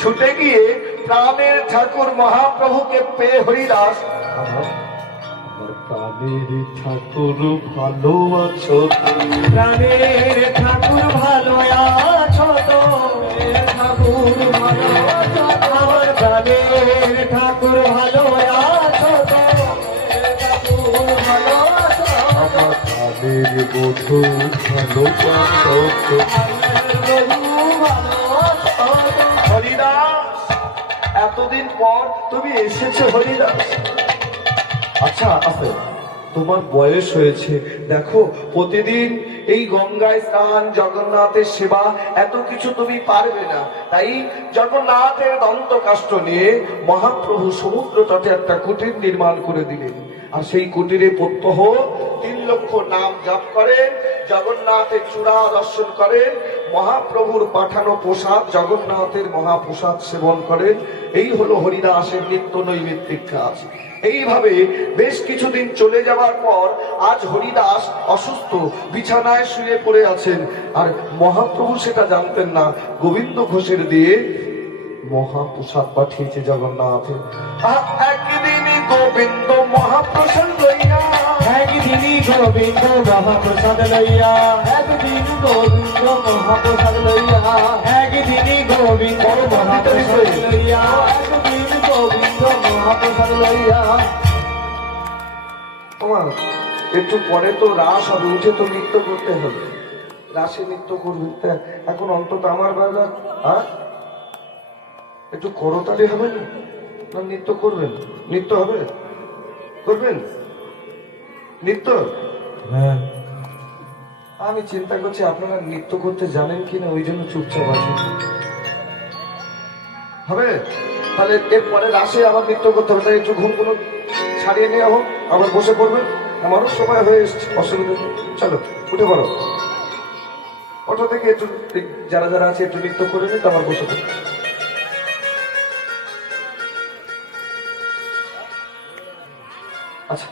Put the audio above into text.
ছুটে গিয়ে প্রাণের ঠাকুর মহাপ্রভুকে পেয়ে হরিদাস, আমার প্রাণের ঠাকুর ভালো আছো, প্রাণের ঠাকুর ভালো আছো তো, ঠাকুর ভালো আছো, আমার প্রাণের ঠাকুর ভালো আছো তো, ঠাকুর ভালো আছো, আমার প্রাণের বধূ ভালো আছো তো। হরিদাস, এতদিন পর তুমি এসেছো হরিদাস। আচ্ছা আছে, তোমার বয়স হয়েছে, দেখো প্রতিদিন এই গঙ্গায় স্নান, জগন্নাথের সেবা, এত কিছু তুমি পারবে না। তাই জগন্নাথের দন্ত কাষ্ঠ নিয়ে মহাপ্রভু সমুদ্র তটে একটা কুটির নির্মাণ করে দিলেন। আর সেই কুটিরে প্রত্যহ 3 লক্ষ নাম জপ করেন, জগন্নাথের চূড়া দর্শন করেন, মহাপ্রভুর পাঠানো প্রসাদ, জগন্নাথের মহাপ্রসাদ সেবন করেন। এই হলো হরিদাসের নিত্য নৈমিত্তিক কাজ। এইভাবে বেশ কিছুদিন চলে যাওয়ার পর আজ হরিদাস অসুস্থ, বিছানায় শুয়ে পড়ে আছেন। আর মহাপ্রভু সেটা জানতেন না, গোবিন্দ ঘোষের দিয়ে মহাপ্রসাদ পাঠিয়েছে জগন্নাথের। একদিনই গোবিন্দ মহাপ্রসাদ লইয়া, একদিনই গোবিন্দ মহাপ্রসাদ লইয়া, একদিন গোবিন্দ মহাপ্রসাদ লইয়া, একদিনই গোবিন্দ মহাপ্রসাদ লইয়া, একদিন গোবিন্দ মহাপ্রসাদ লইয়া। তোমার একটু পরে তো রাস হবে, উঠে তো নৃত্য করতে হবে, রাসে নৃত্য করবে। এখন অন্তত আমার বাবা একটু করতালি হবে না? না নৃত্য করবেন? নৃত্য হবে, করবেন নৃত্য? হ্যাঁ, আমি চিন্তা করছি আপনারা নৃত্য করতে জানেন কিনা, ওই জন্য চুপচাপ আছেন। হবে তাহলে এরপরে রাসে আবার নৃত্য করতে হবে, তাই একটু ঘুমগুলো ছাড়িয়ে নেওয়া হোক, আবার বসে পড়বেন। আমারও সময় হয়ে এসছে, অসুবিধা নেই। চলো উঠে পড়ো, অটো থেকে একটু যারা যারা আছে একটু নৃত্য করে নিতে, আবার বসে পড়ো। আচ্ছা